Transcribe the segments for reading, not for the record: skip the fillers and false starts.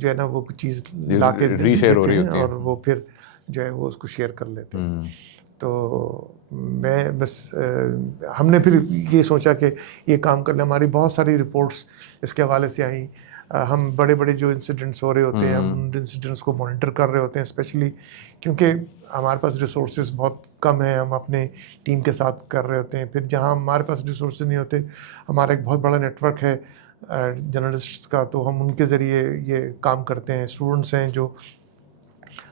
جو ہے نا وہ چیز لا کے ری شیئر ہو رہی دیتے ہوتی ہیں ہے، اور وہ پھر جو ہے وہ اس کو شیئر کر لیتے ہیں. تو میں بس ہم نے پھر یہ سوچا کہ یہ کام کر لیں. ہماری بہت ساری رپورٹس اس کے حوالے سے آئیں. ہم بڑے بڑے جو انسیڈنٹس ہو رہے ہوتے ہیں ہم ان انسیڈنٹس کو مانیٹر کر رہے ہوتے ہیں، اسپیشلی کیونکہ ہمارے پاس ریسورسز بہت کم ہیں. ہم اپنے ٹیم کے ساتھ کر رہے ہوتے ہیں. پھر جہاں ہمارے پاس ریسورسز نہیں ہوتے، ہمارا ایک بہت بڑا نیٹ ورک ہے جرنلسٹس کا، تو ہم ان کے ذریعے یہ کام کرتے ہیں. اسٹوڈنٹس ہیں جو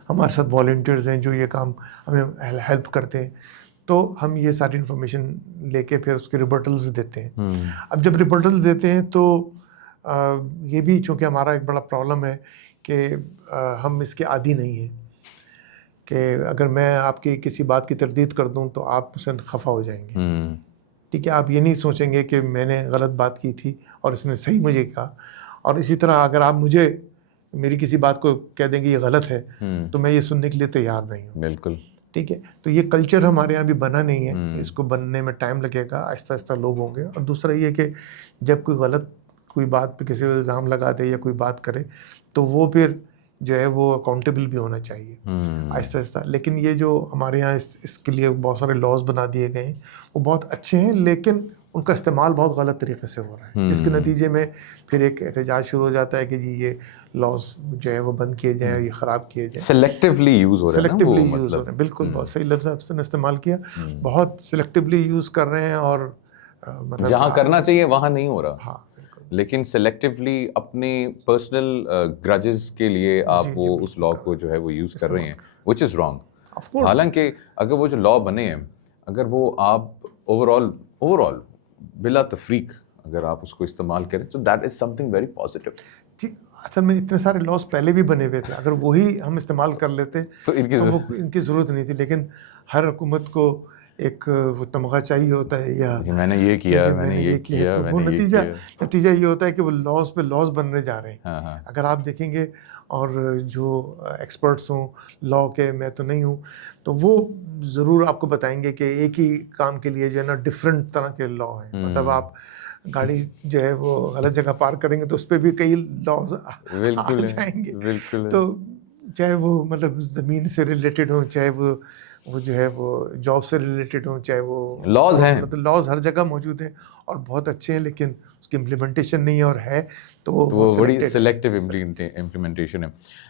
ہمارے ساتھ والنٹیئرز ہیں جو یہ کام ہمیں ہیلپ کرتے ہیں. تو ہم یہ ساری انفارمیشن لے کے پھر اس کے ریبرٹلز دیتے ہیں. اب جب ریبرٹلز دیتے ہیں تو یہ بھی چونکہ ہمارا ایک بڑا پرابلم ہے کہ ہم اس کے عادی نہیں ہیں کہ اگر میں آپ کی کسی بات کی تردید کر دوں تو آپ مجھ سے خفا ہو جائیں گے. ٹھیک ہے، آپ یہ نہیں سوچیں گے کہ میں نے غلط بات کی تھی اور اس نے صحیح مجھے کہا. اور اسی طرح اگر آپ مجھے میری کسی بات کو کہہ دیں گے یہ غلط ہے تو میں یہ سننے کے لیے تیار نہیں ہوں. بالکل ٹھیک ہے، تو یہ کلچر ہمارے یہاں بھی بنا نہیں ہے. اس کو بننے میں ٹائم لگے گا، آہستہ آہستہ لوگ ہوں گے. اور دوسرا یہ کہ جب کوئی غلط کوئی بات پہ کسی کو الزام لگا دے یا کوئی بات کرے تو وہ پھر جو ہے وہ اکاؤنٹیبل بھی ہونا چاہیے آہستہ آہستہ. لیکن یہ جو ہمارے یہاں اس کے لیے بہت سارے لاز بنا دیے گئے ہیں وہ بہت اچھے ہیں، لیکن ان کا استعمال بہت غلط طریقے سے ہو رہا ہے، جس کے نتیجے میں پھر ایک احتجاج شروع ہو جاتا ہے کہ جی یہ لاز جو ہے وہ بند کیے جائیں اور یہ خراب کیے جائیں. سلیکٹیولی یوز ہو رہا ہے نا، سلیکٹیولی وہ یوز ہو رہے مطلب ہیں. بالکل بہت صحیح لفظ آپ نے استعمال کیا. بہت سلیکٹیولی یوز کر رہے ہیں اور مطلب جہاں کرنا چاہیے وہاں نہیں ہو رہا. ہاں لیکن سلیکٹیولی اپنے پرسنل گرجز کے لیے آپ وہ اس لا کو جو ہے وہ یوز کر رہے ہیں، وچ از رانگ. حالانکہ اگر وہ جو لا بنے ہیں اگر وہ آپ اوور آل بلا تفریق اگر آپ اس کو استعمال کریں تو that is something very positive. جی اصل میں اتنے سارے لاس پہلے بھی بنے ہوئے تھے، اگر وہی ہم استعمال کر لیتے تو ان کی ضرورت نہیں تھی. لیکن ہر حکومت کو ایک وہ تمغہ چاہیے ہوتا ہے یا میں نے یہ کیا، میں نے یہ کیا، تو وہ نتیجہ یہ ہوتا ہے کہ وہ لاس پہ لاس بننے جا رہے ہیں. اگر آپ دیکھیں گے اور جو ایکسپرٹس ہوں لا کے، میں تو نہیں ہوں، تو وہ ضرور آپ کو بتائیں گے کہ ایک ہی کام کے لیے جو ہے نا ڈفرینٹ طرح کے لا ہیں. مطلب آپ گاڑی جو ہے وہ غلط جگہ پارک کریں گے تو اس پہ بھی کئی لاز آ جائیں گے. تو چاہے وہ مطلب زمین سے ریلیٹڈ ہوں، چاہے وہ جو ہے وہ جاب سے ریلیٹڈ ہوں، چاہے وہ لاز ہیں، مطلب لاز ہر جگہ موجود ہیں اور بہت اچھے ہیں، لیکن اس کی امپلیمنٹیشن نہیں ہے اور ہے تو وہ بڑی سلیکٹیو امپلیمنٹیشن ہے.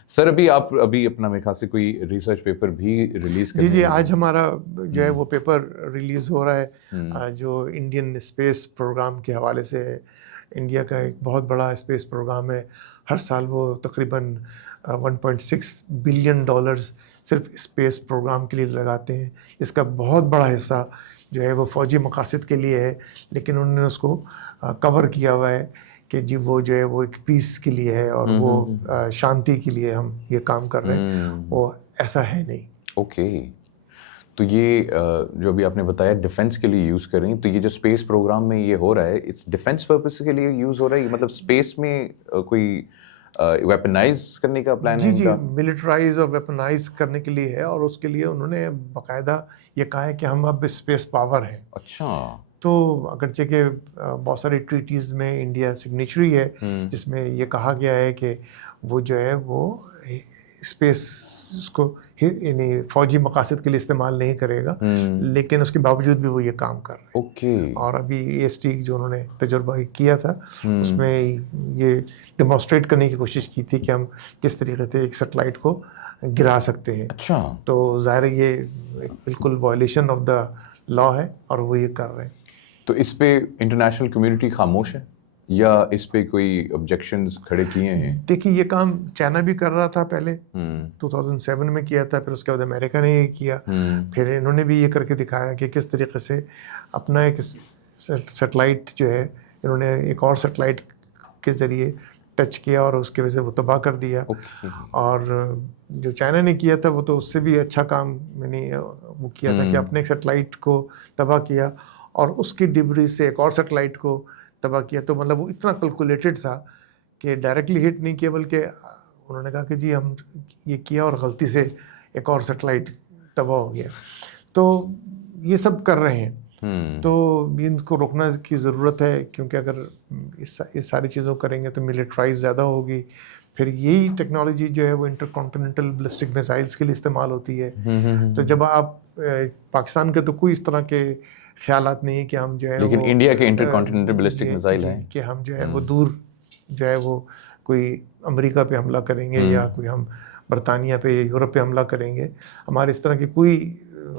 سر آپ ابھی اپنا میرے خیال سے کوئی ریسرچ پیپر بھی ریلیز کر رہے ہیں؟ جی آج ہمارا جو ہے وہ پیپر ریلیز ہو رہا ہے جو انڈین اسپیس پروگرام کے حوالے سے ہے. انڈیا کا ایک بہت بڑا اسپیس پروگرام ہے. ہر سال وہ تقریباً 1.6 بلین ڈالرز صرف اسپیس پروگرام کے لیے لگاتے ہیں. اس کا بہت بڑا حصہ جو ہے وہ فوجی مقاصد کے لیے ہے، لیکن انہوں نے اس کو کور کیا ہوا ہے کہ جی وہ جو ہے وہ ایک پیس کے لیے ہے اور وہ شانتی کے لیے ہم یہ کام کر رہے ہیں. وہ ایسا ہے نہیں. اوکے، تو یہ جو ابھی آپ نے بتایا ڈیفینس کے لیے یوز کر رہی ہیں، تو یہ جو اسپیس پروگرام میں یہ ہو رہا ہے اٹس ڈیفینس پرپز کے لیے یوز ہو رہا ہے، مطلب اسپیس میں کوئی ویپنائز کرنے کا پلان ہے؟ جی ملٹرائز اور ویپنائز کرنے کے لیے ہے، اور اس کے لیے انہوں نے باقاعدہ یہ کہا ہے کہ ہم اب اسپیس پاور ہیں. اچھا. تو اگرچہ کہ بہت ساری ٹریٹیز میں انڈیا سگنیچری ہے جس میں یہ کہا گیا ہے کہ وہ جو ہے وہ اسپیس اس کو یعنی فوجی مقاصد کے لیے استعمال نہیں کرے گا، لیکن اس کے باوجود بھی وہ یہ کام کر رہے ہیں. اور ابھی AST جو انہوں نے تجربہ کیا تھا اس میں یہ ڈیمانسٹریٹ کرنے کی کوشش کی تھی کہ ہم کس طریقے سے ایک سیٹلائٹ کو گرا سکتے ہیں. اچھا. تو ظاہر ہے یہ بالکل وائلیشن آف دا لا ہے اور وہ یہ کر رہے ہیں. تو اس پہ انٹرنیشنل کمیونٹی خاموش ہے یا اس پہ کوئی آبجیکشنز کھڑے کیے ہیں؟ دیکھیے یہ کام چائنا بھی کر رہا تھا پہلے 2007 میں کیا تھا، پھر اس کے بعد امریکہ نے یہ کیا، پھر انہوں نے بھی یہ کر کے دکھایا کہ کس طریقے سے اپنا ایک سیٹلائٹ جو ہے انہوں نے ایک اور سیٹلائٹ کے ذریعے ٹچ کیا اور اس کی وجہ سے وہ تباہ کر دیا. اور جو چائنا نے کیا تھا وہ تو اس سے بھی اچھا کام میں نے وہ کیا تھا کہ اپنے ایک سیٹلائٹ کو تباہ کیا اور اس کی ڈبریز سے ایک اور سیٹلائٹ کو تباہ کیا. تو مطلب وہ اتنا کیلکولیٹڈ تھا کہ ڈائریکٹلی ہٹ نہیں کیا، بلکہ انہوں نے کہا کہ جی ہم یہ کیا اور غلطی سے ایک اور سیٹلائٹ تباہ ہو گیا. تو یہ سب کر رہے ہیں. تو ان کو روکنا کی ضرورت ہے، کیونکہ اگر اس ساری چیزوں کریں گے تو ملٹرائز زیادہ ہوگی، پھر یہی ٹیکنالوجی جو ہے وہ انٹر کانٹیننٹل بلسٹک میزائلس کے لیے استعمال ہوتی ہے. تو جب آپ پاکستان کے تو کوئی اس طرح کے خیالات نہیں ہے کہ ہم جو ہے لیکن انڈیا کے انٹر کانٹیننٹل بلسٹک میزائل ہیں کہ ہم جو ہے وہ دور جو ہے وہ کوئی امریکہ پہ حملہ کریں گے یا کوئی ہم برطانیہ پہ یا یورپ پہ حملہ کریں گے. ہمارے اس طرح کی کوئی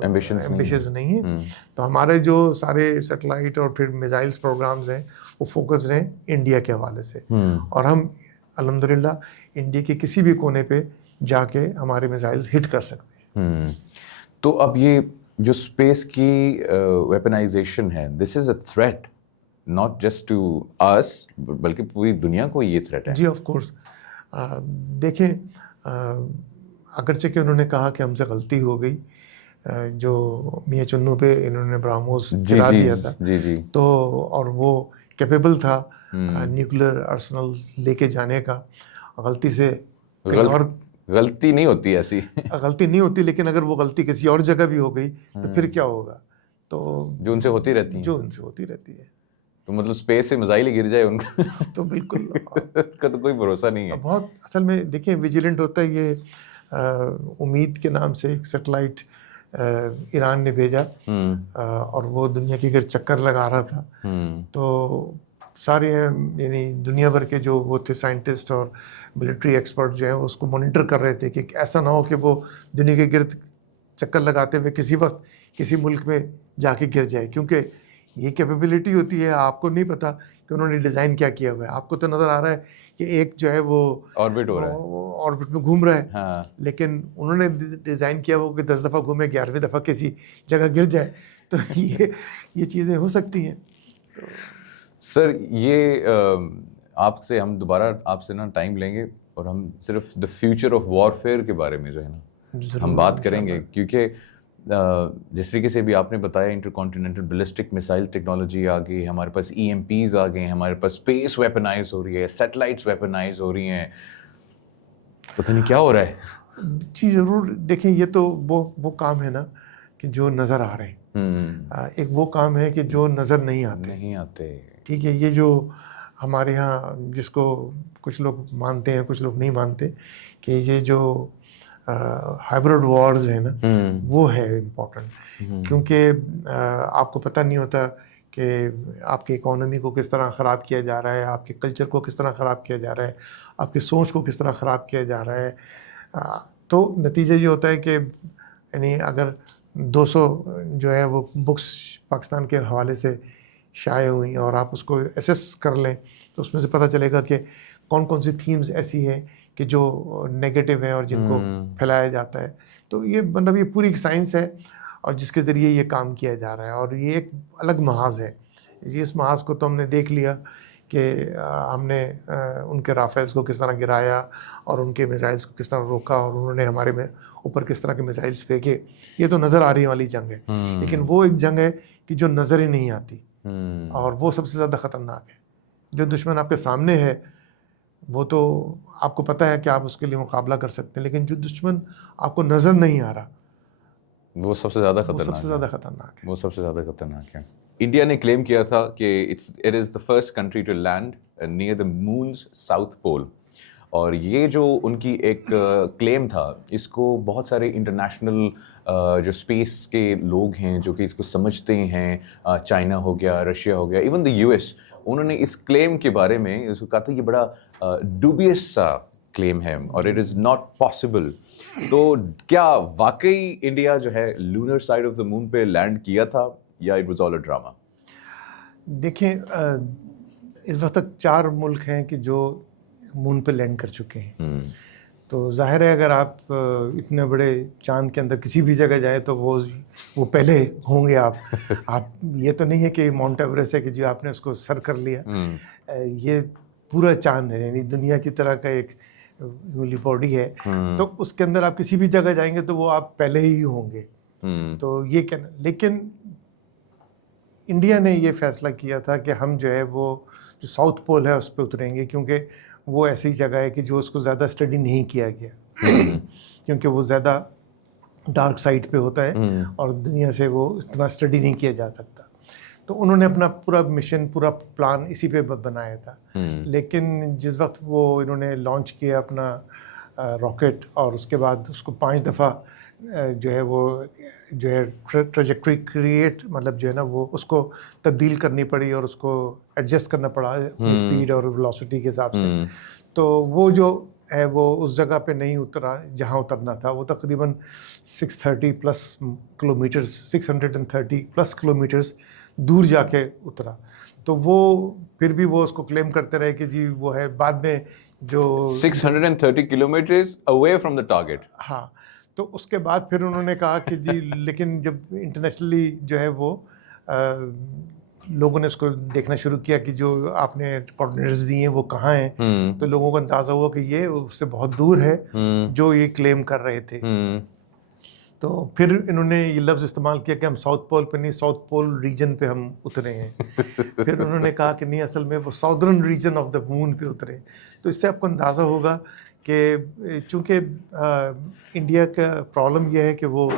ایمبیشنز نہیں ہیں. تو ہمارے جو سارے سیٹلائٹ اور پھر میزائلس پروگرامز ہیں وہ فوکسڈ ہیں انڈیا کے حوالے سے, اور ہم الحمدللہ انڈیا کے کسی بھی کونے پہ جا کے ہمارے میزائلز ہٹ کر سکتے ہیں. تو اب یہ جو اسپیس کی ویپنائزیشن ہے, this is a threat not just to us بلکہ پوری دنیا کو یہ تھریٹ ہے. جی آف کورس. دیکھیں اگرچہ کہ انہوں نے کہا کہ ہم سے غلطی ہو گئی, جو میاں چنو پہ انہوں نے براموس گرا دیا تھا, تو اور وہ کیپیبل تھا نیوکلیر ارسنلز لے کے جانے کا, غلطی سے اور غلطی نہیں ہوتی ایسی غلطی نہیں ہوتی, لیکن اگر وہ غلطی کسی اور جگہ بھی ہو گئی تو پھر کیا ہوگا. تو جو ان سے ہوتی رہتی ہے تو مطلب اسپیس سے میزائل ہی گر جائے ان کا تو بالکل کا تو کوئی بھروسہ نہیں ہے. بہت اصل میں دیکھیں ویجیلنٹ ہوتا ہے. یہ امید کے نام سے ایک سیٹلائٹ ایران نے بھیجا اور وہ دنیا کے گرد چکر لگا رہا تھا. تو سارے یعنی دنیا بھر کے جو وہ تھے سائنٹسٹ اور ملٹری ایکسپرٹ جو ہیں اس کو مانیٹر کر رہے تھے کہ ایسا نہ ہو کہ وہ دنیا کے گرد چکر لگاتے ہوئے کسی وقت کسی ملک میں جا کے گر جائے, کیونکہ یہ کیپیبلٹی ہوتی ہے. آپ کو نہیں پتا کہ انہوں نے ڈیزائن کیا کیا ہوا ہے, آپ کو تو نظر آ رہا ہے کہ ایک جو ہے وہ آربٹ ہو رہا ہے, آربٹ میں گھوم رہا ہے, لیکن انہوں نے ڈیزائن کیا وہ کہ 10 دفعہ گھومے 11ویں دفعہ کسی جگہ گر جائے. تو یہ چیزیں ہو سکتی ہیں. سر یہ آپ سے ہم دوبارہ آپ سے نا ٹائم لیں گے اور ہم صرف دا فیوچر آف وارفیئر کے بارے میں جو ہے نا ہم بات کریں گے, کیونکہ جس طریقے سے بھی آپ نے بتایا intercontinental ballistic missile technology آ گئی, ہمارے پاس EMPs آ گئے ہیں, ہمارے پاس اسپیس ویپنائز ہو رہی ہے, سیٹلائٹس ویپنائز ہو رہی ہیں, پتہ نہیں کیا ہو رہا ہے. جی ضرور. دیکھیں یہ تو وہ کام ہے نا کہ جو نظر آ رہے ہیں, ایک وہ کام ہے کہ جو نظر نہیں آتے. ٹھیک ہے, یہ جو ہمارے ہاں جس کو کچھ لوگ مانتے ہیں کچھ لوگ نہیں مانتے کہ یہ جو ہائبرڈ وارز ہیں نا وہ ہے امپورٹنٹ, کیونکہ آپ کو پتہ نہیں ہوتا کہ آپ کی اکانومی کو کس طرح خراب کیا جا رہا ہے, آپ کے کلچر کو کس طرح خراب کیا جا رہا ہے, آپ کی سوچ کو کس طرح خراب کیا جا رہا ہے. تو نتیجہ یہ ہوتا ہے کہ یعنی اگر 200 جو ہے وہ بکس پاکستان کے حوالے سے شائع ہوئی اور آپ اس کو ایسیس کر لیں تو اس میں سے پتہ چلے گا کہ کون کون سی تھیمز ایسی ہیں کہ جو نیگیٹو ہیں اور جن کو پھیلایا جاتا ہے. تو یہ مطلب یہ پوری سائنس ہے اور جس کے ذریعے یہ کام کیا جا رہا ہے, اور یہ ایک الگ محاذ ہے. اس محاذ کو تو ہم نے دیکھ لیا کہ ہم نے ان کے رافیلز کو کس طرح گرایا اور ان کے میزائلز کو کس طرح روکا, اور انہوں نے ہمارے میں اوپر کس طرح کے میزائلز پھینکے. یہ تو نظر آ رہی والی جنگ ہے, لیکن وہ ایک جنگ ہے کہ جو نظر ہی نہیں آتی, اور وہ سب سے زیادہ خطرناک ہے. جو دشمن آپ کے سامنے ہے وہ تو آپ کو پتہ ہے کہ آپ اس کے لیے مقابلہ کر سکتے ہیں, لیکن جو دشمن آپ کو نظر نہیں آ رہا وہ سب سے زیادہ خطرناک ہے. انڈیا نے کلیم کیا تھا کہ it is the first country to land near the moon's south pole, اور یہ جو ان کی ایک کلیم تھا اس کو بہت سارے انٹرنیشنل جو اسپیس کے لوگ ہیں جو کہ اس کو سمجھتے ہیں, چائنا ہو گیا, رشیا ہو گیا, ایون دا US, انہوں نے اس کلیم کے بارے میں اس کو کہا تھا یہ بڑا ڈوبیس سا کلیم ہے اور اٹ از ناٹ پاسبل. تو کیا واقعی انڈیا جو ہے لونر سائڈ آف دا مون پہ لینڈ کیا تھا یا it was all a drama? دیکھیں اس وقت تک 4 ملک ہیں کہ جو مون پہ لینڈ کر چکے ہیں. تو ظاہر ہے اگر آپ اتنے بڑے چاند کے اندر کسی بھی جگہ جائیں تو وہ پہلے ہوں گے. آپ یہ تو نہیں ہے کہ ماؤنٹ ایوریسٹ ہے کہ جو آپ نے اس کو سر کر لیا. یہ پورا چاند ہے, یعنی دنیا کی طرح کا ایک باڈی ہے, تو اس کے اندر آپ کسی بھی جگہ جائیں گے تو وہ آپ پہلے ہی ہوں گے. تو یہ کہنا, لیکن انڈیا نے یہ فیصلہ کیا تھا کہ ہم جو ہے وہ جو ساؤتھ پول ہے اس پہ اتریں گے, کیونکہ وہ ایسی جگہ ہے کہ جو اس کو زیادہ اسٹڈی نہیں کیا گیا, کیونکہ وہ زیادہ ڈارک سائڈ پہ ہوتا ہے اور دنیا سے وہ اتنا اسٹڈی نہیں کیا جا سکتا. تو انہوں نے اپنا پورا مشن پورا پلان اسی پہ بنایا تھا. لیکن جس وقت وہ انہوں نے لانچ کیا اپنا راکٹ اور اس کے بعد اس کو 5 دفعہ جو ہے وہ جو ہے ٹریجیکٹری کریٹ مطلب جو ہے نا وہ اس کو تبدیل کرنی پڑی اور اس کو ایڈجسٹ کرنا پڑا اپنی اسپیڈ اور ویلوسٹی کے حساب سے. تو وہ جو ہے وہ اس جگہ پہ نہیں اترا جہاں اترنا تھا. وہ تقریباً 630 پلس کلومیٹرز 630 پلس کلومیٹرز دور جا کے اترا. تو وہ پھر بھی وہ اس کو کلیم کرتے رہے کہ جی وہ ہے. بعد میں جو 630 kilometers away from the target. ہاں, تو اس کے بعد پھر انہوں نے کہا کہ جی لیکن جب انٹرنیشنلی جو ہے وہ لوگوں نے اس کو دیکھنا شروع کیا کہ جو آپ نے کوآرڈینیٹس دیے ہیں وہ کہاں ہیں, تو لوگوں کو اندازہ ہوا کہ یہ اس سے بہت دور ہے جو یہ کلیم کر رہے تھے. تو پھر انہوں نے یہ لفظ استعمال کیا کہ ہم ساؤتھ پول پہ نہیں, ساؤتھ پول ریجن پہ ہم اترے ہیں. پھر انہوں نے کہا کہ نہیں, اصل میں وہ ساؤدرن ریجن آف دا مون پہ اترے. تو اس سے آپ کو اندازہ ہوگا کہ چونکہ انڈیا کا پرابلم یہ ہے کہ وہ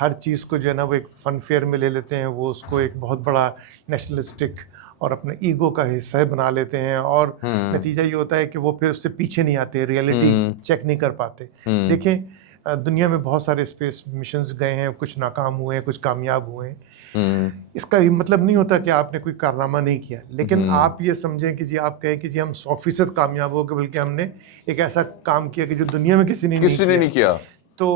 ہر چیز کو جو ہے نا وہ ایک فن فیئر میں لے لیتے ہیں, وہ اس کو ایک بہت بڑا نیشنلسٹک اور اپنے ایگو کا حصہ بنا لیتے ہیں, اور نتیجہ یہ ہوتا ہے کہ وہ پھر اس سے پیچھے نہیں آتے, ریئلٹی چیک نہیں کر پاتے. دیکھیں دنیا میں بہت سارے اسپیس مشنز گئے ہیں, کچھ ناکام ہوئے ہیں, کچھ کامیاب ہوئے ہیں. اس کا یہ مطلب نہیں ہوتا کہ آپ نے کوئی کارنامہ نہیں کیا, لیکن آپ یہ سمجھیں کہ جی آپ کہیں کہ جی ہم 100% کامیاب ہو گئے, بلکہ ہم نے ایک ایسا کام کیا کہ جو دنیا میں کسی نے نہیں کیا. تو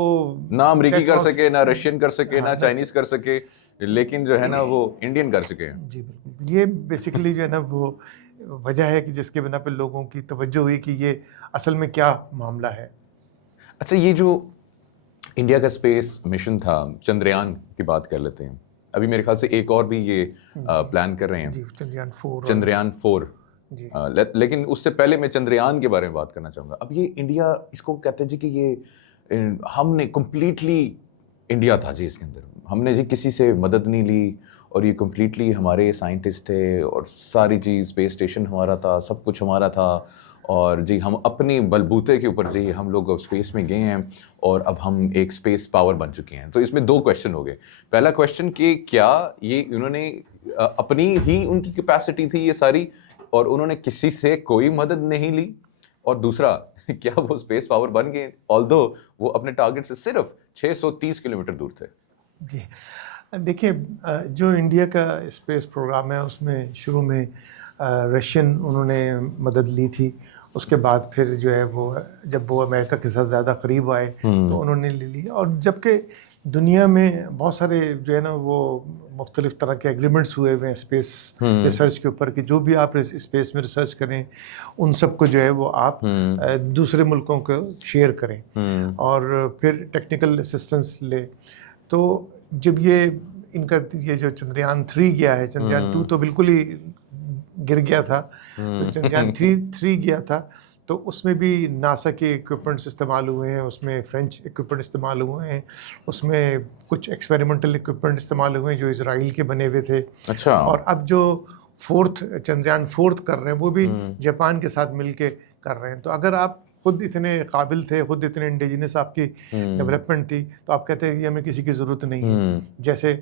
نہ امریکی کر سکے, نہ رشین کر سکے, نہ چائنیز کر سکے, لیکن جو ہے نا وہ انڈین کر سکے. جی بالکل, یہ بیسیکلی جو ہے نا وہ وجہ ہے کہ جس کے بنا پہ لوگوں کی توجہ ہوئی کہ یہ اصل میں کیا معاملہ ہے. اچھا, یہ جو انڈیا کا اسپیس مشن تھا, چندریان کی بات کر لیتے ہیں. ابھی میرے خیال سے ایک اور بھی یہ پلان کر رہے ہیں, چندریان 4. لیکن اس سے پہلے میں چندریان کے بارے میں بات کرنا چاہوں گا. اب یہ انڈیا اس کو کہتے ہیں جی کہ یہ ہم نے کمپلیٹلی انڈیا تھا جی اس کے اندر, ہم نے جی کسی سے مدد نہیں لی, اور یہ کمپلیٹلی ہمارے سائنٹسٹ تھے, اور ساری چیز اسپیس اسٹیشن ہمارا تھا, سب کچھ ہمارا تھا, اور جی ہم اپنی بلبوتے کے اوپر جی ہم لوگ اسپیس میں گئے ہیں, اور اب ہم ایک اسپیس پاور بن چکے ہیں. تو اس میں 2 کویشچن ہو گئے. پہلا کویشچن کہ کیا یہ انہوں نے اپنی ہی ان کی کیپیسٹی تھی یہ ساری, اور انہوں نے کسی سے کوئی مدد نہیں لی, اور دوسرا کیا وہ اسپیس پاور بن گئے آلدو وہ اپنے ٹارگٹ سے صرف 630 کلومیٹر دور تھے. جی دیکھیے, جو انڈیا کا اسپیس پروگرام ہے اس میں شروع میں رشین انہوں نے مدد لی تھی. اس کے بعد پھر جو ہے وہ جب وہ امریکہ کے ساتھ زیادہ قریب آئے تو انہوں نے لے لی. اور جبکہ دنیا میں بہت سارے جو ہے نا وہ مختلف طرح کے ایگریمنٹس ہوئے ہوئے ہیں اسپیس ریسرچ کے اوپر, کہ جو بھی آپ اسپیس میں ریسرچ کریں ان سب کو جو ہے وہ آپ دوسرے ملکوں کو شیئر کریں اور پھر ٹیکنیکل اسسٹنس لیں. تو جب یہ ان کا یہ جو چندریان 3 گیا ہے, چندریان 2 تو بالکل ہی گر گیا تھا, تو چندریان 3 گیا تھا, تو اس میں بھی ناسا کے ایکوپمنٹس استعمال ہوئے ہیں, اس میں فرینچ ایکوپمنٹ استعمال ہوئے ہیں, اس میں کچھ ایکسپیریمنٹل ایکوپمنٹ استعمال ہوئے ہیں جو اسرائیل کے بنے ہوئے تھے. اچھا. اور اب جو 4تھ چندریان 4 کر رہے ہیں وہ بھی جاپان کے ساتھ مل کے کر رہے ہیں. تو اگر آپ خود اتنے قابل تھے, خود اتنے انڈیجنس آپ کی ڈیولپمنٹ تھی, تو آپ کہتے ہیں کہ ہمیں کسی کی ضرورت نہیں ہے. جیسے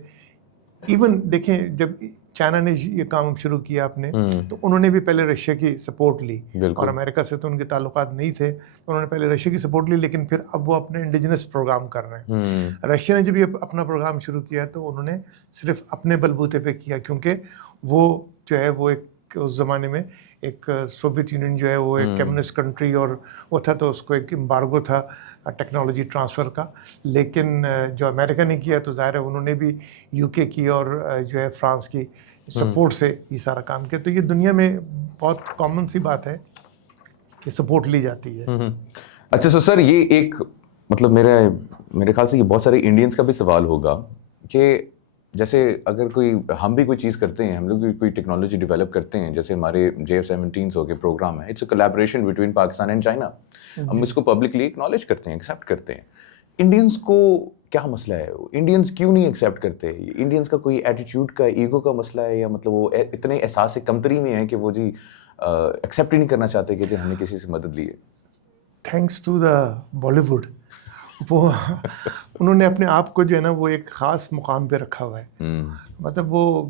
ایون دیکھیں جب چائنا نے یہ کام شروع کیا اپنے, تو انہوں نے بھی پہلے رشیا کی سپورٹ لی, اور امریکہ سے تو ان کے تعلقات نہیں تھے, تو انہوں نے پہلے رشیا کی سپورٹ لی, لیکن پھر اب وہ اپنے انڈیجنس پروگرام کر رہے ہیں. رشیا نے جب یہ اپنا پروگرام شروع کیا تو انہوں نے صرف اپنے بلبوتے پہ کیا, کیونکہ وہ جو ہے وہ ایک اس زمانے میں ایک سوویت یونین جو ہے وہ ایک کمیونسٹ کنٹری اور وہ تھا, تو اس کو ایک امبارگو تھا ٹیکنالوجی ٹرانسفر کا. لیکن جو امریکہ نے کیا تو ظاہر ہے انہوں نے بھی UK کی اور جو ہے فرانس کی سپورٹ سے یہ سارا کام کیا. تو یہ دنیا میں بہت کامن سی بات ہے کہ سپورٹ لی جاتی ہے. اچھا سر, یہ ایک مطلب میرے خیال سے یہ بہت سارے انڈینس کا بھی سوال ہوگا کہ جیسے اگر ہم بھی کوئی چیز کرتے ہیں, ہم لوگ بھی کوئی ٹیکنالوجی ڈیولپ کرتے ہیں, جیسے ہمارے JF-17 ہو کے پروگرام ہے, it's a collaboration between Pakistan and China, ہم اس کو پبلکلی اکنالج کرتے ہیں, ایکسیپٹ کرتے ہیں. انڈینس کو کیا مسئلہ ہے, انڈینس کیوں نہیں ایکسیپٹ کرتے؟ انڈینس کا کوئی ایٹیٹیوڈ کا ایگو کا مسئلہ ہے, یا مطلب وہ اتنے احساس کمتری میں ہیں کہ وہ جی ایکسیپٹ ہی نہیں کرنا چاہتے کہ جی ہم نے کسی سے مدد لی ہے؟ Thanks to the Bollywood, وہ انہوں نے اپنے آپ کو جو ہے نا وہ ایک خاص مقام پہ رکھا ہوا ہے. مطلب وہ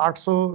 800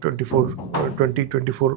24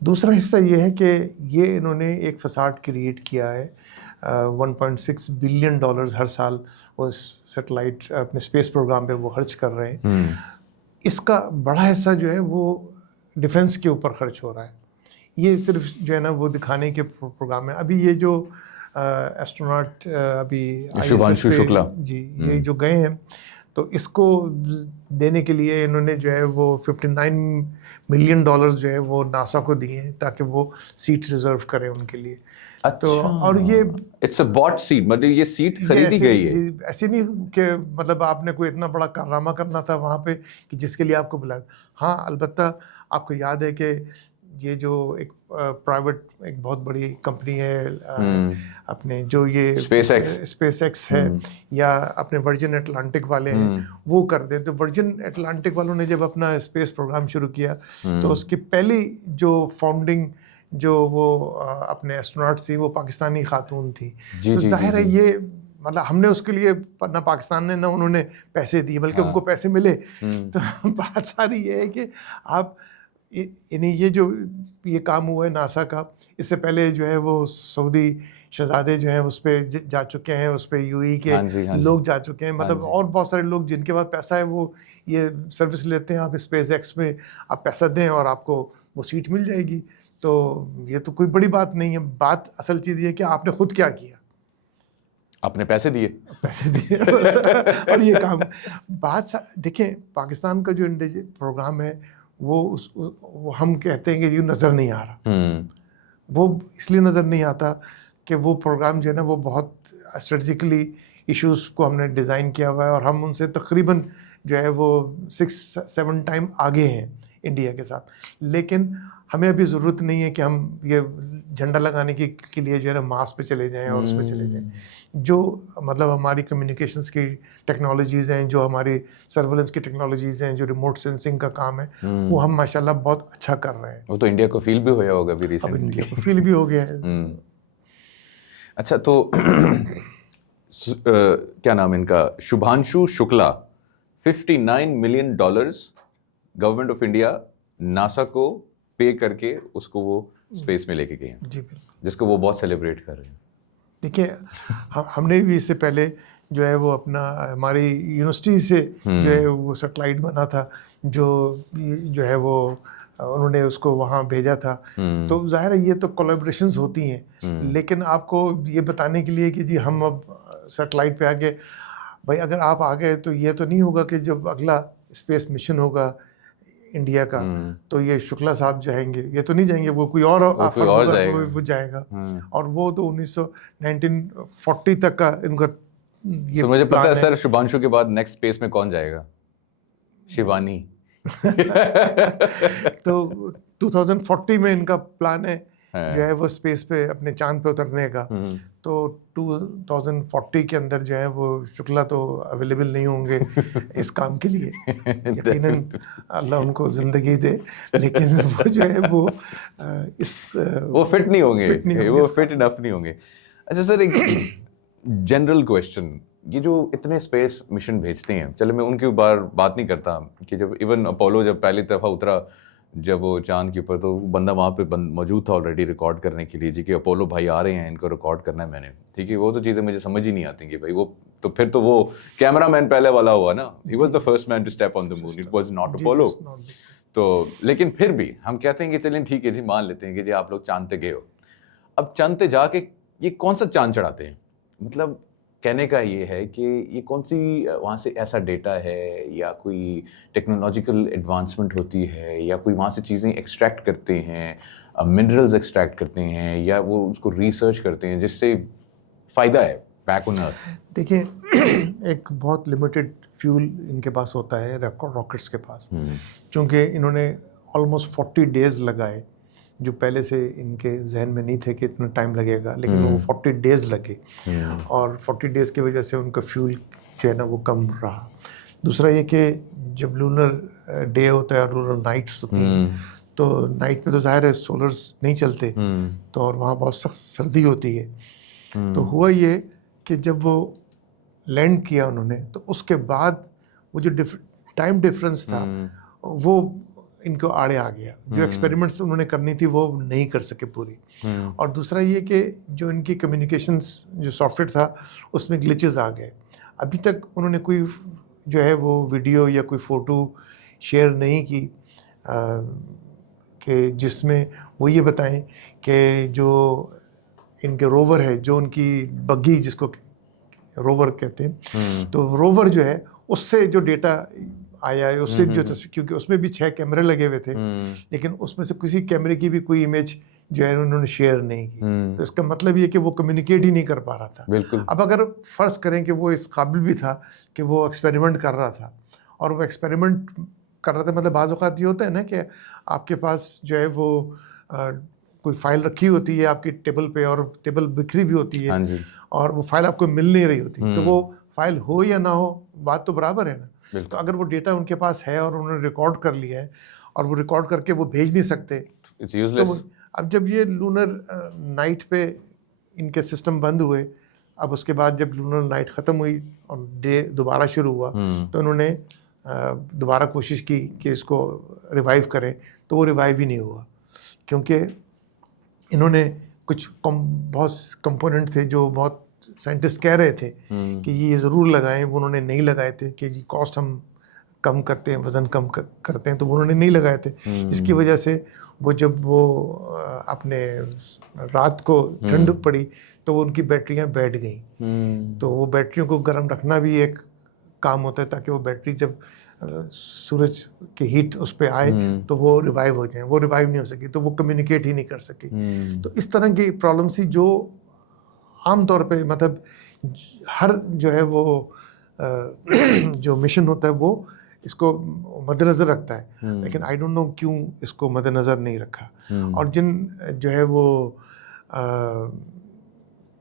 دوسرا حصہ یہ ہے کہ یہ انہوں نے ایک فساد کریٹ کیا ہے. 1.6 بلین ڈالرز ہر سال وہ سیٹلائٹ اپنے اسپیس پروگرام پہ وہ خرچ کر رہے ہیں. اس کا بڑا حصہ جو ہے وہ ڈیفنس کے اوپر خرچ ہو رہا ہے. یہ صرف جو ہے نا وہ دکھانے کے پروگرام ہے. ابھی یہ جو ایسٹروناٹ ابھی شبھانشو شکلا جی یہ جو گئے ہیں تو اس کو دینے کے لیے انہوں نے جو ہے وہ 59 ملین ڈالرز جو ہے وہ ناسا کو دیے ہیں تاکہ وہ سیٹ ریزرو کرے ان کے لیے. تو اور یہ اٹس اے باٹ سیٹ، مطلب یہ سیٹ خریدی گئی ہے. ایسے نہیں کہ مطلب آپ نے کوئی اتنا بڑا کارنامہ کرنا تھا وہاں پہ کہ جس کے لیے آپ کو بلایا. ہاں البتہ آپ کو یاد ہے کہ یہ جو ایک پرائیویٹ ایک بہت بڑی کمپنی ہے اپنے جو یہ اسپیس ایکس ہے یا اپنے ورجن اٹلانٹک والے ہیں وہ کر دیں. تو ورجن اٹلانٹک والوں نے جب اپنا اسپیس پروگرام شروع کیا تو اس کی پہلی جو فاؤنڈنگ جو وہ اپنے ایسٹروناٹ تھی وہ پاکستانی خاتون تھی. تو ظاہر ہے یہ مطلب ہم نے اس کے لیے نہ پاکستان نے نہ انہوں نے پیسے دیے بلکہ ان کو پیسے ملے. تو بات ساری یہ ہے کہ آپ یعنی یہ جو یہ کام ہوا ہے ناسا کا، اس سے پہلے جو ہے وہ سعودی شہزادے جو ہیں اس پہ جا چکے ہیں، اس پہ یو ای کے لوگ جا چکے ہیں، مطلب اور بہت سارے لوگ جن کے پاس پیسہ ہے وہ یہ سروس لیتے ہیں. آپ اسپیس ایکس میں آپ پیسہ دیں اور آپ کو وہ سیٹ مل جائے گی. تو یہ تو کوئی بڑی بات نہیں ہے. بات اصل چیز یہ ہے کہ آپ نے خود کیا کیا، آپ نے پیسے دیے اور یہ کام بات دیکھیں پاکستان کا جو پروگرام ہے وہ ہم کہتے ہیں کہ یہ نظر نہیں آ رہا. وہ اس لیے نظر نہیں آتا کہ وہ پروگرام جو ہے نا وہ بہت اسٹریٹجکلی ایشوز کو ہم نے ڈیزائن کیا ہوا ہے اور ہم ان سے تقریباً جو ہے وہ 6-7 ٹائم آگے ہیں انڈیا کے ساتھ. لیکن ہمیں ابھی ضرورت نہیں ہے کہ ہم یہ جھنڈا لگانے کے لیے جو ہے نا ماس پہ چلے جائیں اور اس پہ چلے جائیں. جو مطلب ہماری کمیونیکیشنز کی ٹیکنالوجیز ہیں، جو ہماری سرویلنس کی ٹیکنالوجیز ہیں، جو ریموٹ سینسنگ کا کام ہے وہ ہم ماشاءاللہ بہت اچھا کر رہے ہیں. وہ تو انڈیا کو فیل بھی ہوا ہوگا ابھی ریسنٹلی. اب انڈیا کو فیل بھی ہو گیا ہے. اچھا تو کیا نام ان کا، Shubhanshu Shukla 59 million dollars government of India NASA کو پے کر کے اس کو وہ اسپیس میں لے کے گئے ہیں. جی بالکل، جس کو وہ بہت سیلیبریٹ کر رہے ہیں. دیکھیے ہم نے بھی اس سے پہلے جو ہے وہ اپنا ہماری یونیورسٹی سے جو ہے وہ سیٹلائٹ بنا تھا جو ہے وہ انہوں نے اس کو وہاں بھیجا تھا. تو ظاہر ہے یہ تو کولیبریشنز ہوتی ہیں. لیکن آپ کو یہ بتانے کے لیے کہ جی ہم اب سیٹلائٹ پہ آ گئے، بھائی اگر آپ آ گئے تو یہ تو نہیں ہوگا کہ جب اگلا اسپیس مشن ہوگا انڈیا کا تو یہ شکلا صاحب جائیں گے، یہ تو نہیں جائیں گے، وہ کوئی اور وہ جائے گا. اور وہ تو 1940 تک کا ان کا یہ مجھے پتا ہے سر شبھانشو کے بعد نیکسٹ اسپیس میں کون جائے گا؟ شیوانی. تو 2040 میں ان کا پلان ہے جو ہے وہ اسپیس پہ اپنے چاند پہ اترنے کا. تو 2040 کے اندر جو ہے وہ شکلا تو اویلیبل نہیں ہوں گے اس کام کے لیے. یقیناً اللہ ان کو زندگی دے، لیکن وہ جو ہے وہ فٹ نہیں ہوں گے، وہ فٹ انف نہیں ہوں گے. اچھا سر ایک جنرل کویسچن، یہ جو اتنے اسپیس مشن بھیجتے ہیں، چلے میں ان کے بار بات نہیں کرتا کہ جب ایون اپولو جب پہلی دفعہ اترا جب وہ چاند کے اوپر تو بندہ وہاں پہ موجود تھا آلریڈی ریکارڈ کرنے کے لیے، جی کہ اپولو بھائی آ رہے ہیں ان کو ریکارڈ کرنا ہے میں نے. ٹھیک ہے، وہ تو چیزیں مجھے سمجھ ہی نہیں آتی کہ بھائی وہ تو پھر تو وہ کیمرہ مین پہلے والا ہوا نا، he was the first man to step on the moon, it was not Apollo. تو لیکن پھر بھی ہم کہتے ہیں کہ چلیں ٹھیک ہے جی مان لیتے ہیں کہ جی آپ لوگ چاند پہ گئے ہو. اب چاند پہ جا کے یہ کون سا چاند چڑھاتے ہیں؟ مطلب کہنے کا یہ ہے کہ یہ کون سی وہاں سے ایسا ڈیٹا ہے یا کوئی ٹیکنالوجیکل ایڈوانسمنٹ ہوتی ہے یا کوئی وہاں سے چیزیں ایکسٹریکٹ کرتے ہیں، منرلز ایکسٹریکٹ کرتے ہیں یا وہ اس کو ریسرچ کرتے ہیں جس سے فائدہ ہے بیک آن ارتھ؟ دیکھیں ایک بہت لمیٹڈ فیول ان کے پاس ہوتا ہے راکٹس کے پاس، چونکہ انہوں نے آلموسٹ 40 ڈیز لگائے جو پہلے سے ان کے ذہن میں نہیں تھے کہ اتنا ٹائم لگے گا، لیکن وہ 40 ڈیز لگے اور 40 ڈیز کی وجہ سے ان کا فیول جو ہے نا وہ کم رہا. دوسرا یہ کہ جب لونر ڈے ہوتا ہے اور لونر نائٹس ہوتی ہیں تو نائٹ میں تو ظاہر ہے سولرز نہیں چلتے تو اور وہاں بہت سخت سردی ہوتی ہے. تو ہوا یہ کہ جب وہ لینڈ کیا انہوں نے تو اس کے بعد وہ جو ٹائم ڈفرینس تھا وہ ان کو آڑے آ گیا. جو ایکسپیریمنٹس انہوں نے کرنی تھی وہ نہیں کر سکے پوری. اور دوسرا یہ کہ جو ان کی کمیونیکیشنس جو سافٹ ویئر تھا اس میں گلچز آ گئے. ابھی تک انہوں نے کوئی جو ہے وہ ویڈیو یا کوئی فوٹو شیئر نہیں کی کہ جس میں وہ یہ بتائیں کہ جو ان کے روور ہے, جو ان کی بگی جس کو روور کہتے ہیں, تو روور جو ہے اس سے جو ڈیٹا آیا ہے, اس سے جو تصویر, کیونکہ اس میں بھی 6 کیمرے لگے ہوئے تھے, لیکن اس میں سے کسی کیمرے کی بھی کوئی امیج جو ہے انہوں نے شیئر نہیں کی. تو اس کا مطلب یہ کہ وہ کمیونیکیٹ ہی نہیں کر پا رہا تھا. اب اگر فرض کریں کہ وہ اس قابل بھی تھا کہ وہ ایکسپیریمنٹ کر رہا تھا, اور وہ ایکسپیریمنٹ کر رہا تھا, مطلب بعض اوقات یہ ہوتا ہے نا کہ آپ کے پاس جو ہے وہ کوئی فائل رکھی ہوتی ہے آپ کی ٹیبل پہ, اور ٹیبل بکھری بھی ہوتی ہے, اور وہ فائل آپ کو مل نہیں رہی ہوتی, تو وہ فائل ہو یا نہ ہو بات تو برابر ہے نا. تو اگر وہ ڈیٹا ان کے پاس ہے اور انہوں نے ریکارڈ کر لیا ہے اور وہ ریکارڈ کر کے وہ بھیج نہیں سکتے, تو اب جب یہ لونر نائٹ پہ ان کے سسٹم بند ہوئے, اب اس کے بعد جب لونر نائٹ ختم ہوئی اور ڈے دوبارہ شروع ہوا, تو انہوں نے دوبارہ کوشش کی کہ اس کو ریوائیو کریں, تو وہ ریوائیو ہی نہیں ہوا, کیونکہ انہوں نے کچھ بہت کمپوننٹ تھے جو بہت سائنٹسٹ کہہ رہے تھے کہ یہ ضرور لگائیں, وہ انہوں نے نہیں لگائے تھے کہ جی کاسٹ ہم کم کرتے ہیں, وزن کم کرتے ہیں, تو وہ انہوں نے نہیں لگائے تھے, جس کی وجہ سے وہ جب وہ اپنے رات کو ٹھنڈ پڑی تو وہ ان کی بیٹریاں بیٹھ گئیں. تو وہ بیٹریوں کو گرم رکھنا بھی ایک کام ہوتا ہے تاکہ وہ بیٹری جب سورج کی ہیٹ اس پہ آئے تو وہ ریوائیو ہو جائیں. وہ ریوائیو نہیں ہو سکی تو وہ کمیونیکیٹ ہی نہیں کر سکی. تو اس طرح کی پرابلم تھی جو عام طور پہ مطلب ہر جو ہے وہ جو مشن ہوتا ہے وہ اس کو مد نظر رکھتا ہے, لیکن آئی ڈونٹ نو کیوں اس کو مد نظر نہیں رکھا. اور جن جو ہے وہ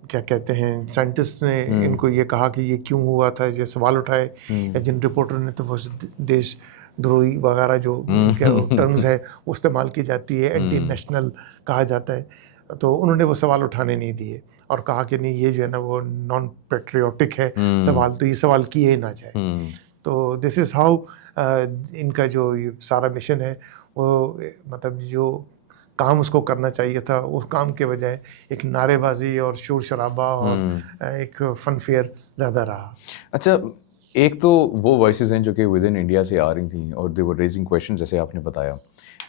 کیا کہتے ہیں سائنٹسٹ نے ان کو یہ کہا کہ یہ کیوں ہوا تھا, یہ سوال اٹھائے, یا جن رپورٹر نے تو وہ دیش دروہی وغیرہ جو ٹرمز ہے وہ استعمال کی جاتی ہے, اینٹی نیشنل کہا جاتا ہے, تو انہوں نے وہ سوال اٹھانے نہیں دیے اور کہا کہ نہیں یہ جو ہے نا وہ نان پیٹریوٹک ہے سوال, تو یہ سوال کیے ہی نہ جائے. تو دس از ہاؤ ان کا جو سارا مشن ہے وہ مطلب جو کام اس کو کرنا چاہیے تھا اس کام کے بجائے ایک نعرے بازی اور شور شرابہ اور ایک فن فیئر زیادہ رہا. اچھا, ایک تو وہ وائسز ہیں جو کہ ود ان انڈیا سے آ رہی تھیں اور دے ور ریزنگ کویشچن جیسے آپ نے بتایا,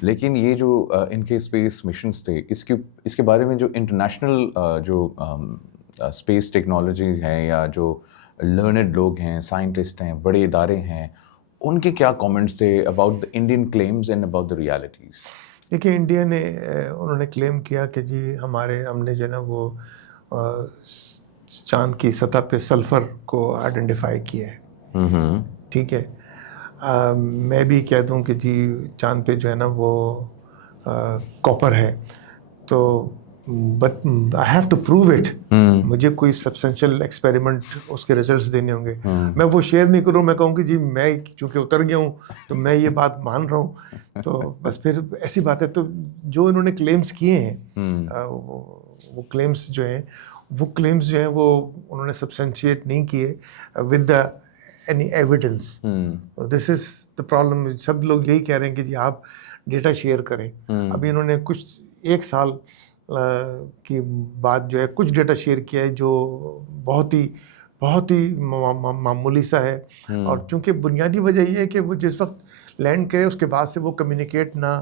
لیکن یہ جو ان کے اسپیس مشنز تھے اس کے بارے میں جو انٹرنیشنل جو اسپیس ٹیکنالوجی ہیں یا جو لرنڈ لوگ ہیں, سائنٹسٹ ہیں, بڑے ادارے ہیں, ان کے کیا کامنٹس تھے about the Indian claims and about the realities? دیکھیے انڈیا نے انہوں نے کلیم کیا کہ جی ہم نے جو ہے نا وہ چاند کی سطح پہ سلفر کو آئیڈینٹیفائی کیا ہے. ٹھیک ہے, میں بھی کہہ دوں کہ جی چاند پہ جو ہے نا وہ کاپر ہے, تو but I have to prove it. مجھے کوئی سبسٹینشیل ایکسپیریمنٹ اس کے ریزلٹس دینے ہوں گے, میں وہ شیئر نہیں کروں. میں کہوں کہ جی میں چونکہ اتر گیا ہوں تو میں یہ بات مان رہا ہوں, تو بس پھر ایسی بات ہے. تو جو انہوں نے کلیمز کیے ہیں وہ کلیمز جو ہیں وہ انہوں نے سبسٹینشیٹ نہیں کیے with the any evidence. This is the problem. سب لوگ یہی کہہ رہے ہیں کہ جی آپ ڈیٹا شیئر کریں. ابھی انہوں نے کچھ 1 سال کی بات جو ہے کچھ ڈیٹا شیئر کیا ہے جو بہت ہی معمولی سا ہے, اور چونکہ بنیادی وجہ یہ ہے کہ وہ جس وقت لینڈ کرے اس کے بعد سے وہ کمیونیکیٹ نہ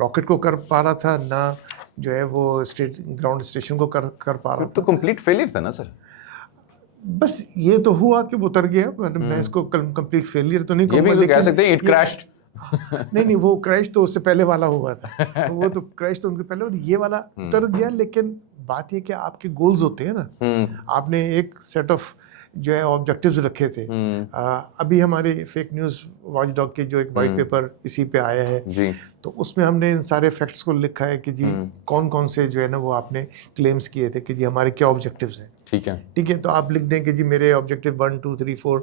راکٹ کو کر پا رہا تھا, نہ جو ہے وہ گراؤنڈ اسٹیشن کو کر پا رہا تھا. تو کمپلیٹ فیلئر تھا نا سر. بس یہ تو ہوا کہ وہ اتر گیا, میں اس کو کمپلیٹ فیلئر تو نہیں کہوں گا, لیکن کہہ سکتے ہیں اٹ کریشڈ. نہیں وہ کریش تو اس سے پہلے والا ہوا تھا, وہ تو کریش تو ان کے پہلے, اور یہ والا اتر گیا. لیکن بات یہ کہ آپ کے گولز ہوتے ہیں نا, آپ نے ایک سیٹ آف جو ہے آبجیکٹیوز رکھے تھے. ابھی ہمارے فیک نیوز واچ ڈاگ کے جو ایک وائٹ پیپر اسی پہ آیا ہے, تو اس میں ہم نے ان سارے فیکٹس کو لکھا ہے کہ جی کون سے جو ہے نا وہ آپ نے کلیمز کیے تھے کہ جی ہمارے کیا آبجیکٹیوز ہیں. ٹھیک ہے, تو آپ لکھ دیں کہ جی میرے آبجیکٹیو 1 2 3 4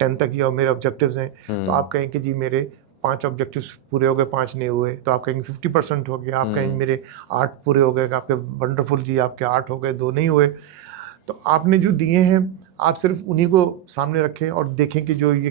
10 تک یہ میرے آبجیکٹیوز ہیں. تو آپ کہیں کہ جی میرے 5 آبجیکٹیوز پورے ہو گئے, 5 نہیں ہوئے, تو آپ کہیں گے 50% ہو گیا. آپ کہیں گے میرے 8 پورے ہو گئے, آپ کے ونڈرفل جی آپ کے 8 ہو گئے, 2 نہیں ہوئے. تو آپ نے جو دیے ہیں آپ صرف انہی کو سامنے رکھیں اور دیکھیں کہ جو یہ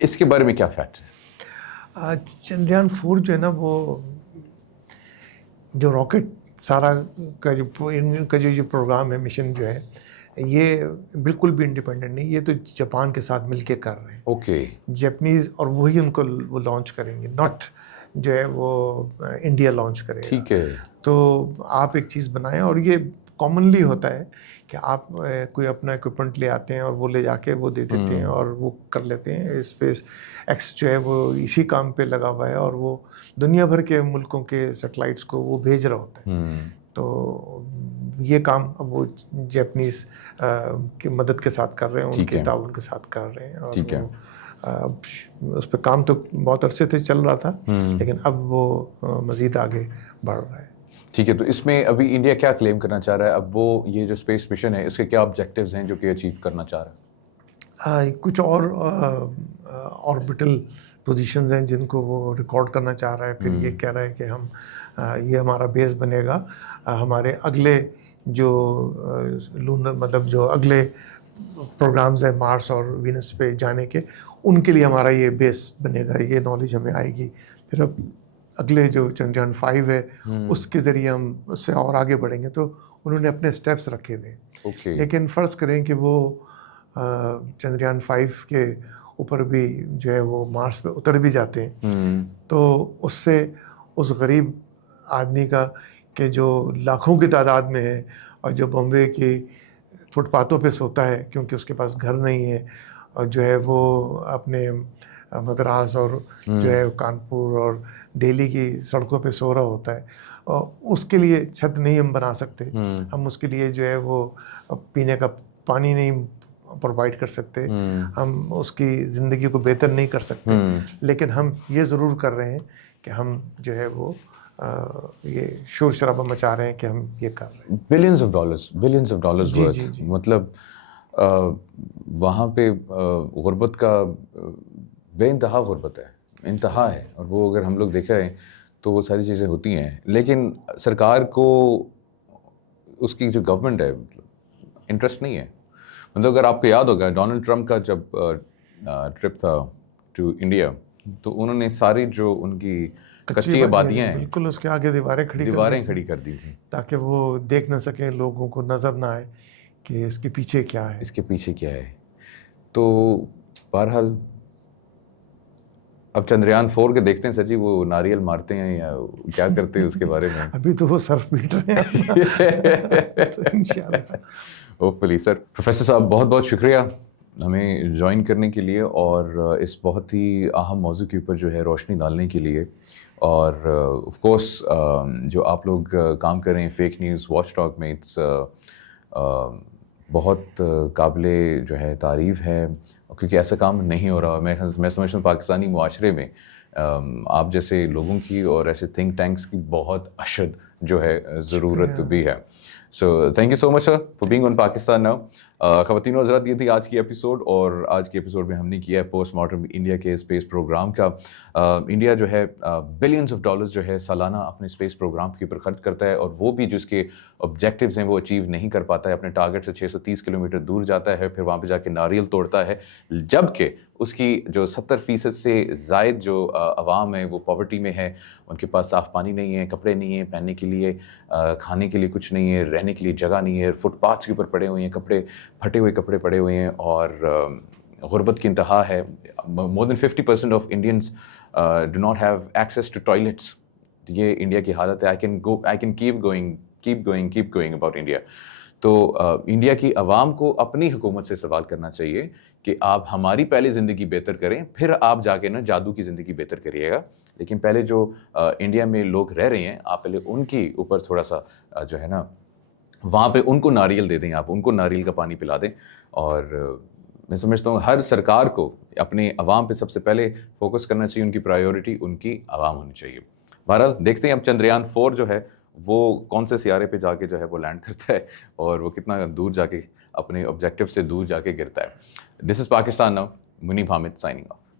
اس کے بارے میں کیا فیکٹس ہیں؟ چندریان 4 جو ہے نا وہ جو راکٹ سارا کا جو پروگرام ہے مشن جو ہے یہ بالکل بھی انڈیپینڈنٹ نہیں, یہ تو جاپان کے ساتھ مل کے کر رہے ہیں. اوکے. جاپنیز اور وہی ان کو وہ لانچ کریں گے, ناٹ جو ہے وہ انڈیا لانچ کرے گا. ٹھیک ہے. تو آپ ایک چیز بنائیں, اور یہ کامنلی ہوتا ہے کہ آپ کوئی اپنا اکوپمنٹ لے آتے ہیں اور وہ لے جا کے وہ دے دیتے ہیں اور وہ کر لیتے ہیں. اسپیس ایکس جو ہے وہ اسی کام پہ لگا ہوا ہے اور وہ دنیا بھر کے ملکوں کے سیٹلائٹس کو وہ بھیج رہا ہوتا ہے. تو یہ کام اب وہ جاپنیز کی مدد کے ساتھ کر رہے ہیں, ان کے تعاون کے ساتھ کر رہے ہیں. اور اس پہ کام تو بہت عرصے سے چل رہا تھا, لیکن اب وہ مزید آگے بڑھ رہا ہے. ٹھیک ہے. تو اس میں ابھی انڈیا کیا کلیم کرنا چاہ رہا ہے؟ اب وہ یہ جو اسپیس مشن ہے اس کے کیا آبجیکٹیوز ہیں جو کہ اچیو کرنا چاہ رہا ہے؟ کچھ اور آربٹل پوزیشنز ہیں جن کو وہ ریکارڈ کرنا چاہ رہا ہے. پھر یہ کہہ رہا ہے کہ ہم یہ ہمارا بیس بنے گا ہمارے اگلے جو لونر مطلب جو اگلے پروگرامز ہیں مارس اور وینس پہ جانے کے, ان کے لیے ہمارا یہ بیس بنے گا, یہ نالج ہمیں آئے گی. پھر اب اگلے جو چندریان 5 ہے اس کے ذریعے ہم اس سے اور آگے بڑھیں گے. تو انہوں نے اپنے سٹیپس رکھے ہوئے. لیکن فرض کریں کہ وہ چندریان 5 کے اوپر بھی جو ہے وہ مارس پہ اتر بھی جاتے ہیں, تو اس سے اس غریب آدمی کا کہ جو لاکھوں کی تعداد میں ہے اور جو بمبے کی فٹ پاتھوں پہ سوتا ہے کیونکہ اس کے پاس گھر نہیں ہے, اور جو ہے وہ اپنے مدراس اور جو ہے کانپور اور دہلی کی سڑکوں پہ سو رہا ہوتا ہے, اور اس کے لیے چھت نہیں ہم بنا سکتے, ہم اس کے لیے جو ہے وہ پینے کا پانی نہیں پرووائڈ کر سکتے, ہم اس کی زندگی کو بہتر نہیں کر سکتے, لیکن ہم یہ ضرور کر رہے ہیں کہ ہم جو ہے وہ یہ شور شرابہ مچا رہے ہیں کہ ہم یہ کر رہے ہیں. Billions of dollars worth. مطلب وہاں پہ غربت کا بے انتہا غربت ہے, انتہا ہے, اور وہ اگر ہم لوگ دیکھیں تو وہ ساری چیزیں ہوتی ہیں, لیکن سرکار کو اس کی جو گورنمنٹ ہے مطلب انٹرسٹ نہیں ہے. مطلب اگر آپ کو یاد ہوگا ڈونلڈ ٹرمپ کا جب ٹرپ تھا ٹو انڈیا, تو انہوں نے ساری جو ان کی کچی آبادیاں ہیں بالکل اس کے آگے دیواریں کھڑی کر دی تھیں تاکہ وہ دیکھ نہ سکیں, لوگوں کو نظر نہ آئے کہ اس کے پیچھے کیا ہے. تو بہرحال اب چندریان 4 کے دیکھتے ہیں سر جی, وہ ناریل مارتے ہیں یا کیا کرتے ہیں اس کے بارے میں. ابھی تو وہ سرف پیٹ رہے ہیں انشاءاللہ. ہوپفلی. سر پروفیسر صاحب بہت بہت شکریہ ہمیں جوائن کرنے کے لیے اور اس بہت ہی اہم موضوع کے اوپر جو ہے روشنی ڈالنے کے لیے. اور آف کورس جو آپ لوگ کام کر رہے ہیں فیک نیوز واچ ڈاگ میں, اٹس بہت قابل جو ہے تعریف ہے, کیونکہ ایسا کام نہیں ہو رہا. میں سمجھتا ہوں پاکستانی معاشرے میں آپ جیسے لوگوں کی اور ایسے تھنک ٹینکس کی بہت اشد جو ہے ضرورت بھی ہے. So thank you so much sir for being on Pakistan now. خواتین و حضرات, یہ تھی آج کی ایپیسوڈ, اور آج کے ایپیسوڈ میں ہم نے کیا ہے پوسٹ مارٹم انڈیا کے اسپیس پروگرام کا. انڈیا جو ہے بلینز آف ڈالرز جو ہے سالانہ اپنے اسپیس پروگرام کے اوپر خرچ کرتا ہے, اور وہ بھی جس کے آبجیکٹیوز ہیں وہ اچیو نہیں کر پاتا ہے. اپنے ٹارگیٹ سے 630 کلومیٹر دور جاتا ہے, پھر وہاں پہ جا کے ناریل توڑتا ہے, جبکہ اس کی جو 70% سے زائد جو عوام ہے وہ پاورٹی میں ہے. ان کے پاس صاف پانی نہیں ہے, کپڑے نہیں ہیں پہننے کے لیے, کھانے کے لیے کچھ نہیں ہے, رہنے کے لیے جگہ نہیں ہے, فٹ پاتھس کے اوپر پڑے ہوئے ہیں, کپڑے پھٹے ہوئے کپڑے پڑے ہوئے ہیں, اور غربت کی انتہا ہے. More than 50% of Indians do not have access to toilets. یہ انڈیا کی حالت ہے. I can keep going about India. تو انڈیا کی عوام کو اپنی حکومت سے سوال کرنا چاہیے کہ آپ ہماری پہلے زندگی بہتر کریں, پھر آپ جا کے نا جادو کی زندگی بہتر کریے گا. لیکن پہلے جو انڈیا میں لوگ رہ رہے ہیں, آپ پہلے ان کی اوپر تھوڑا سا جو ہے نا وہاں پہ ان کو ناریل دے دیں, آپ ان کو ناریل کا پانی پلا دیں. اور میں سمجھتا ہوں ہر سرکار کو اپنے عوام پہ سب سے پہلے فوکس کرنا چاہیے, ان کی پرائیورٹی ان کی عوام ہونی چاہیے. بہرحال دیکھتے ہیں اب چندریان 4 جو ہے وہ کون سے سیارے پہ جا کے جو ہے وہ لینڈ کرتا ہے, اور وہ کتنا دور جا کے اپنے آبجیکٹیو سے دور جا کے گرتا ہے. This is Pakistan now. Muneeb Hamid signing off.